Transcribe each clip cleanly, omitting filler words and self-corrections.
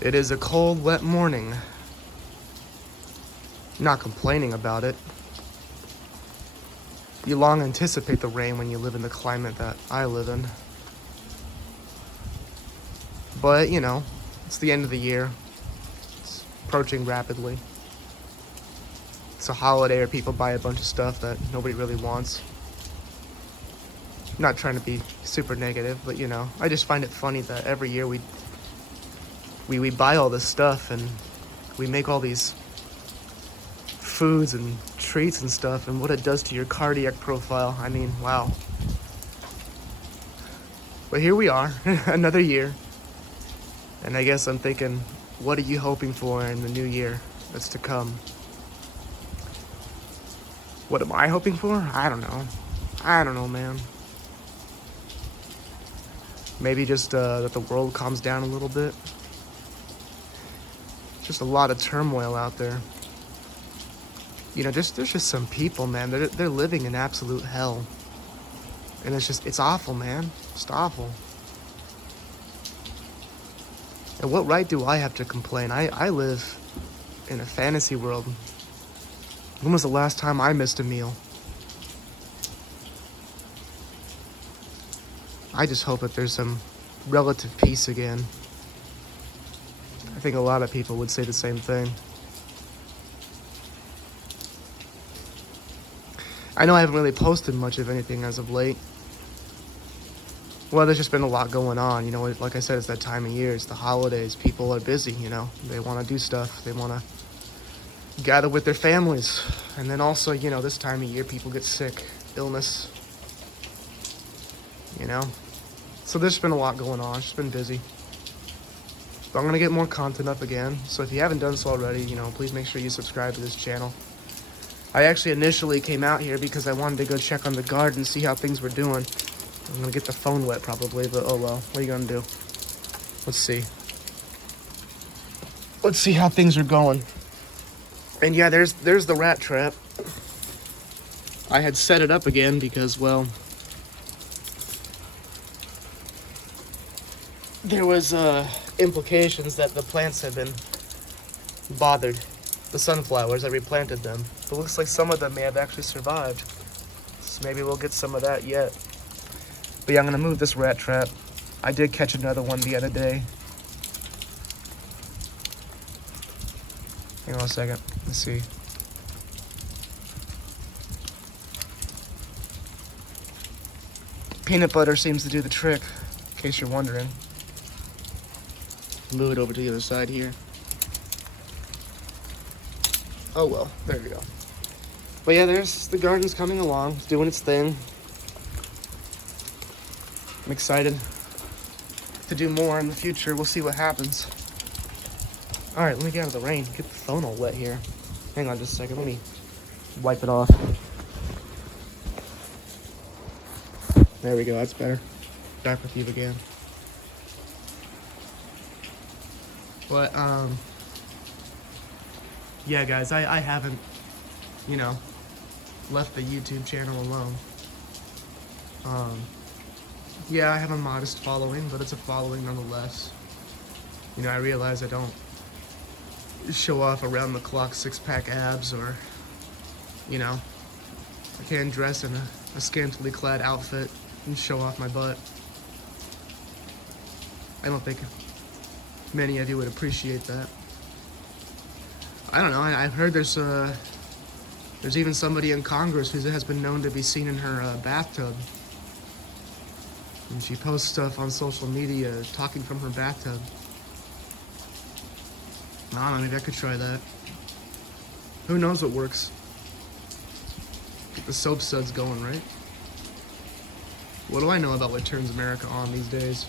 It is a cold, wet morning. Not complaining about it. You long anticipate the rain when you live in the climate that I live in. But, it's the end of the year. It's approaching rapidly. It's a holiday where people buy a bunch of stuff that nobody really wants. I'm not trying to be super negative, but I just find it funny that every year we buy all this stuff and we make all these foods and treats and stuff, and what it does to your cardiac profile. I mean, wow. But here we are, another year. And I guess I'm thinking, what are you hoping for in the new year that's to come? What am I hoping for? I don't know, man. Maybe just that the world calms down a little bit. Just a lot of turmoil out there. There's just some people, man. They're living in absolute hell, and it's awful, man. Just awful. And what right do I have to complain? I live in a fantasy world. When was the last time I missed a meal? I just hope that there's some relative peace again. I think a lot of people would say the same thing. I know I haven't really posted much of anything as of late. Well, there's just been a lot going on. Like I said, it's that time of year. It's the holidays. People are busy, They want to do stuff. They want to gather with their families. And then also, this time of year, people get sick. Illness. So there's been a lot going on. It's just been busy. But I'm going to get more content up again. So if you haven't done so already, please make sure you subscribe to this channel. I actually initially came out here because I wanted to go check on the garden, see how things were doing. I'm going to get the phone wet probably, but oh well. What are you going to do? Let's see. Let's see how things are going. And yeah, there's the rat trap. I had set it up again because, well, there was implications that the plants had been bothered. The sunflowers, I replanted them. But it looks like some of them may have actually survived. So maybe we'll get some of that yet. But yeah, I'm going to move this rat trap. I did catch another one the other day. Hang on a second. Let's see. Peanut butter seems to do the trick, in case you're wondering. Move it over to the other side here. Oh well, there we go. But yeah, there's the garden's coming along. It's doing its thing. I'm excited to do more in the future. We'll see what happens. Alright, let me get out of the rain. Get the phone all wet here. Hang on just a second. Let me wipe it off. There we go. That's better. Back with you again. But, yeah, guys, I haven't, left the YouTube channel alone. Yeah, I have a modest following, but it's a following nonetheless. I realize I don't show off around the clock six-pack abs or, I can't dress in a scantily clad outfit and show off my butt. I don't think many of you would appreciate that. I don't know. I've heard there's even somebody in Congress who has been known to be seen in her bathtub. And she posts stuff on social media talking from her bathtub. I don't know, maybe I could try that. Who knows what works? Get the soap suds going, right? What do I know about what turns America on these days?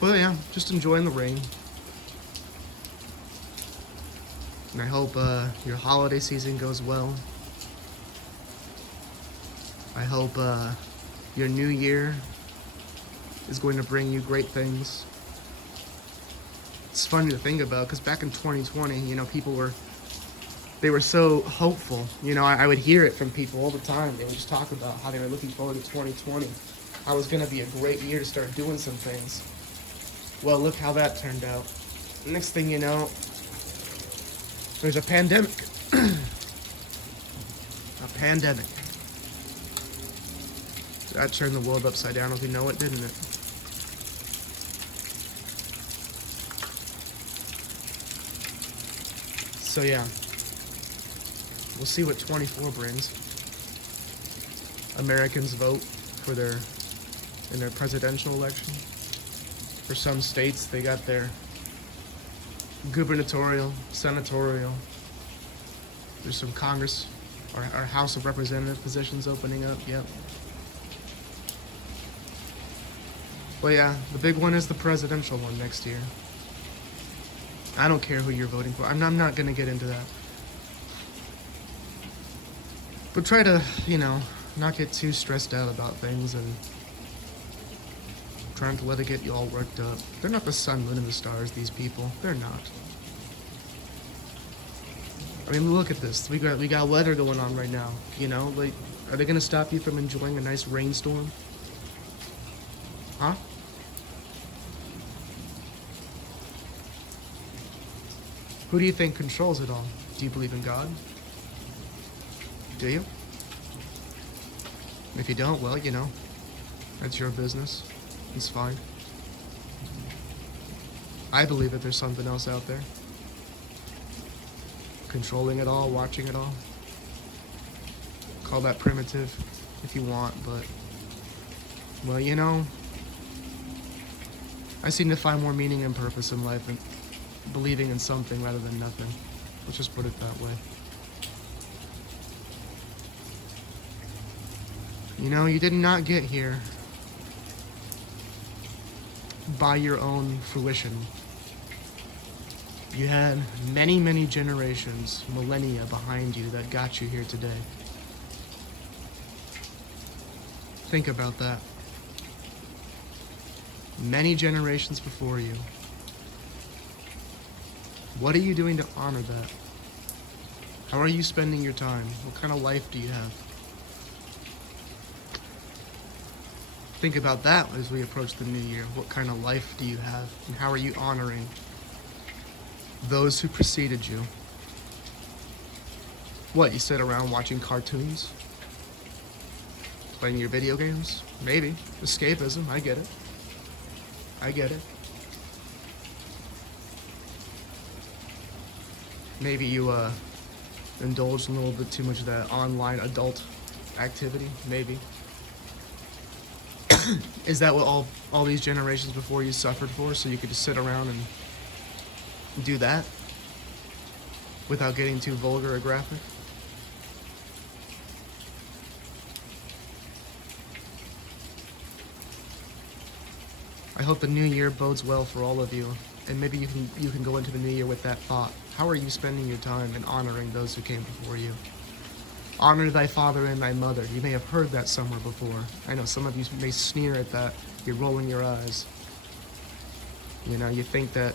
But yeah, just enjoying the rain. And I hope your holiday season goes well. I hope your new year is going to bring you great things. It's funny to think about, because back in 2020, people were so hopeful. I would hear it from people all the time. They would just talk about how they were looking forward to 2020. How it was going to be a great year to start doing some things. Well, look how that turned out. Next thing you know, there's a pandemic. A pandemic. That turned the world upside down as we know it, didn't it? So yeah, we'll see what 24 brings. Americans vote for in their presidential election. For some states, they got their gubernatorial, senatorial. There's some Congress or House of Representative positions opening up. Yep. Well, yeah, the big one is the presidential one next year. I don't care who you're voting for. I'm not going to get into that. But try to, not get too stressed out about things and trying to let it get you all worked up. They're not the sun, moon, and the stars, these people. They're not. I mean, look at this. We got weather going on right now. Like, are they going to stop you from enjoying a nice rainstorm? Huh? Who do you think controls it all? Do you believe in God? Do you? If you don't, well, that's your business. It's fine. I believe that there's something else out there. Controlling it all, watching it all. Call that primitive if you want, but, well, I seem to find more meaning and purpose in life and believing in something rather than nothing. Let's just put it that way. You did not get here by your own fruition. You had many, many generations, millennia behind you that got you here today. Think about that. Many generations before you. What are you doing to honor that? How are you spending your time? What kind of life do you have? Think about that as we approach the new year. What kind of life do you have? And how are you honoring those who preceded you? What, you sit around watching cartoons? Playing your video games? Maybe. Escapism, I get it. I get it. Maybe you indulged in a little bit too much of that online adult activity, maybe. Is that what all these generations before you suffered for, so you could just sit around and do that without getting too vulgar or graphic? I hope the new year bodes well for all of you, and maybe you can go into the new year with that thought. How are you spending your time in honoring those who came before you? Honor thy father and thy mother. You may have heard that somewhere before. I know some of you may sneer at that. You're rolling your eyes. You think that,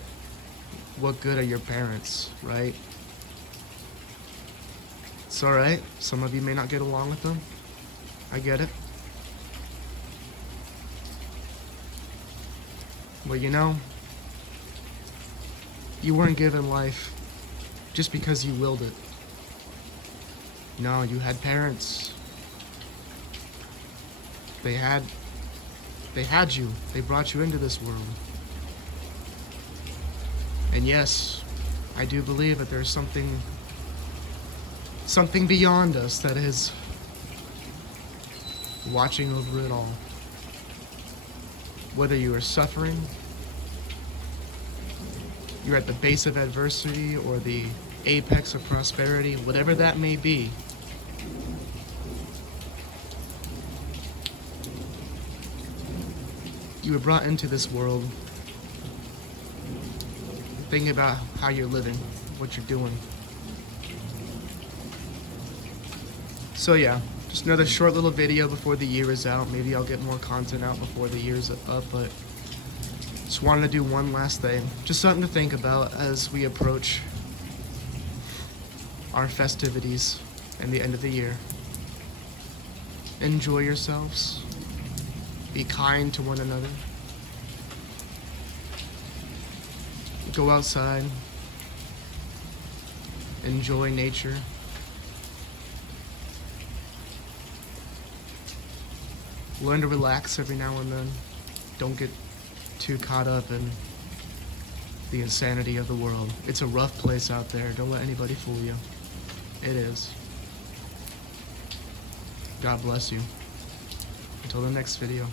what good are your parents, right? It's alright. Some of you may not get along with them. I get it. Well, you weren't given life just because you willed it. No, you had parents. They had you. They brought you into this world. And yes, I do believe that there's something beyond us that is watching over it all. Whether you are suffering, you're at the base of adversity or the apex of prosperity, whatever that may be, you were brought into this world thinking about how you're living, what you're doing. So yeah, just another short little video before the year is out. Maybe I'll get more content out before the year's up, but just wanted to do one last thing. Just something to think about as we approach our festivities and the end of the year. Enjoy yourselves. Be kind to one another. Go outside. Enjoy nature. Learn to relax every now and then. Don't get too caught up in the insanity of the world. It's a rough place out there. Don't let anybody fool you. It is. God bless you. Until the next video.